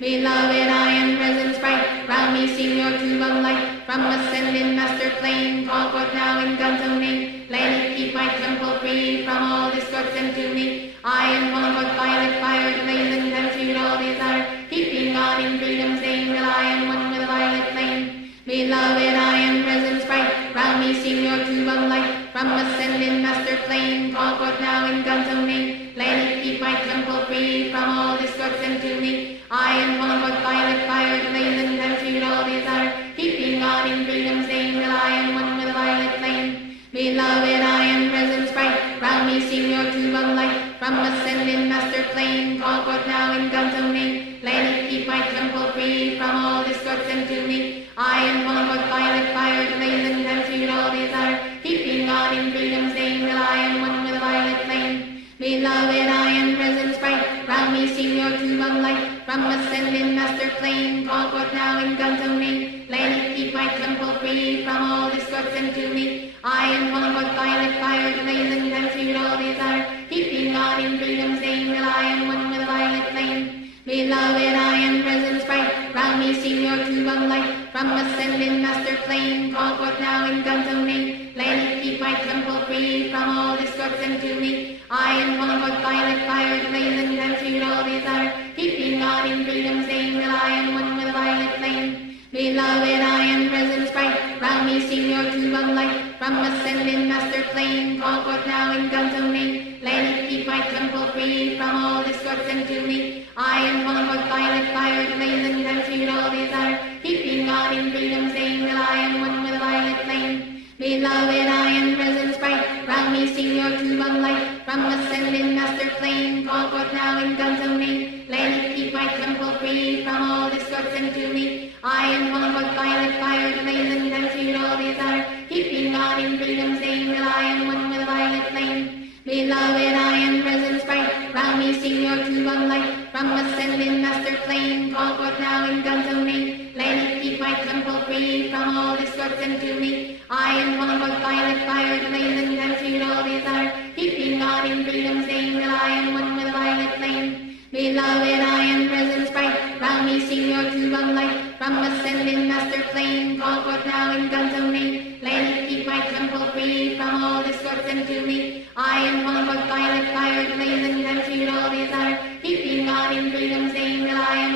Beloved, I am present sprite, round me sing your tube of light, from ascending master plane, call forth now in God's own name, let it keep my temple free from all discords into me. I am one with violet fire, to blaze and transmute all desire, keeping God in freedom, saying that I am one with a violet flame. Beloved, I am present sprite, round me sing your tube of light, from ascending master plane, call forth now in God's own name, let it keep my temple free from all discords into me. I am one with violet fire, to blaze and transmute all desire, keeping God in freedom, saying that I am one with a violet flame. Beloved, I am present sprite, round me sing your tube of light, from ascending master plane, call forth now in God's own name, let it keep my temple free from all discords into me. I am one with violet fire, to blaze and transmute all desire, keeping God in freedom, saying that I am one with a violet flame. Beloved, I am present sprite, round me sing your tube of light, from ascending master plane, call forth now in God's own name, let it keep my temple free from all discords into me. I am one with violet fire, to blaze and transmute all desire, keeping God in freedom, saying that I am one with a violet flame. Beloved, I am present sprite, round me sing your tube of light, from ascending master plane, call forth now in God's own name, let it keep my temple free from all discords into me. I am one with violet fire, to blaze and transmute all desire, keeping God in freedom, saying that I am one with a violet flame. Beloved, I am present sprite, round me sing your tube of light, from ascending master plane, call forth now in God's own name, let it keep my temple free from all discords into me. I am one with violet fire, to blaze and transmute all desire, keeping God in freedom, saying that I am one with a violet flame. Beloved, I am present sprite, round me sing your tube of light, from ascending master plane, call forth now in God's own name, let it keep my temple free from all discords into me. I am one with violet fire, to blaze and transmute all desire, keeping God in freedom, saying that I am one with a violet flame. Beloved, I am present sprite, round me sing your tube of light, from ascending master plane, call forth now in God's own name, let it keep my temple free from all discords into me. I am one with violet fire, to blaze and transmute all desire, keeping God in freedom, saying that I am one with a violet flame. Beloved, I am present sprite, round me sing your tube of light, from ascending master plane, call forth now in God's own name, let it keep my temple free from all discords into me. I am one with violet fire, to blaze and transmute all desire, keeping God in freedom, saying that I am